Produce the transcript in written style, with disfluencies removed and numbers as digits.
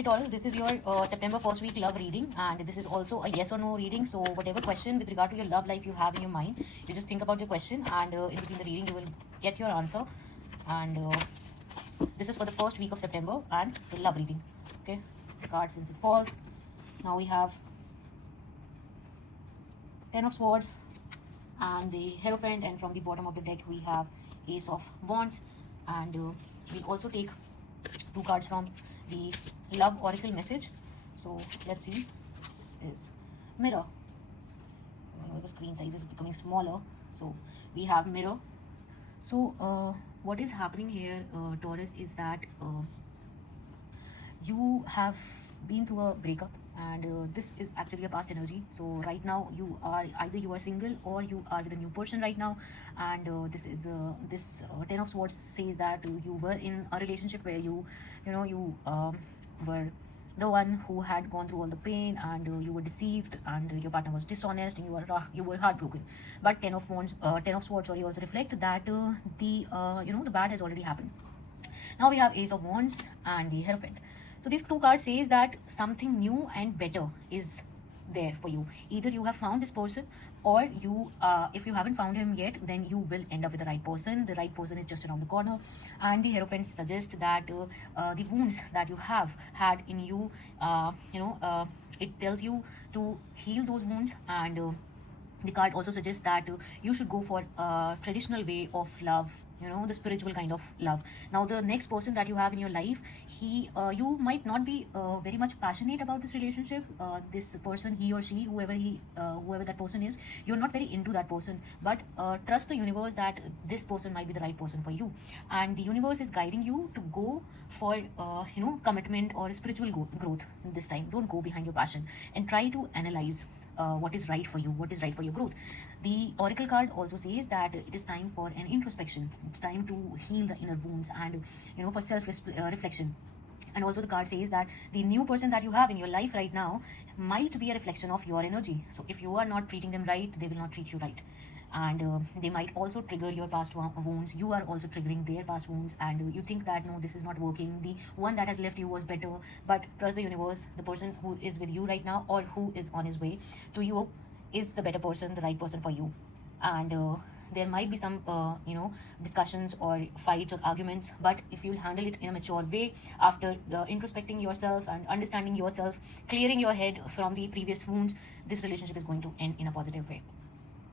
Okay, Taurus, this is your September first week love reading, and this is also a yes or no reading. So whatever question with regard to your love life you have in your mind, you just think about your question, and in between the reading you will get your answer. And this is for the first week of September and the love reading. Okay, card since it falls. Now we have Ten of Swords and the Hierophant, and from the bottom of the deck we have Ace of Wands, and we also take two cards from the love oracle message. So let's see. This is Mirror. The screen size is becoming smaller, so we have Mirror. So what is happening here, Taurus, is that you have been through a breakup, and this is actually a past energy. So right now you are either single or you are with a new person right now, and this is this Ten of Swords says that you were in a relationship where you were the one who had gone through all the pain, and you were deceived, and your partner was dishonest, and you were heartbroken. But Ten of Swords sorry, also reflect that the bad has already happened. Now we have Ace of Wands and the Hierophant. So these two cards says that something new and better is there for you. Either you have found this person, or you if you haven't found him yet, then you will end up with the right person. The right person is just around the corner. And the Hierophant suggests that the wounds that you have had in you, it tells you to heal those wounds. And the card also suggests that you should go for a traditional way of love, the spiritual kind of love. Now the next person that you have in your life, you might not be very much passionate about this relationship. This person, he or she, whoever that person is, you're not very into that person, but trust the universe that this person might be the right person for you, and the universe is guiding you to go for commitment or spiritual growth this time. Don't go behind your passion, and try to analyze what is right for you, what is right for your growth. The oracle card also says that it is time for an introspection. It's time to heal the inner wounds, and for self reflection. And also the card says that the new person that you have in your life right now might be a reflection of your energy. So if you are not treating them right, they will not treat you right, and they might also trigger your past wounds. You are also triggering their past wounds, and you think that no, this is not working, the one that has left you was better. But trust the universe, the person who is with you right now, or who is on his way to you, is the better person, the right person for you. And there might be some discussions or fights or arguments, but if you'll handle it in a mature way, after introspecting yourself and understanding yourself, clearing your head from the previous wounds, this relationship is going to end in a positive way.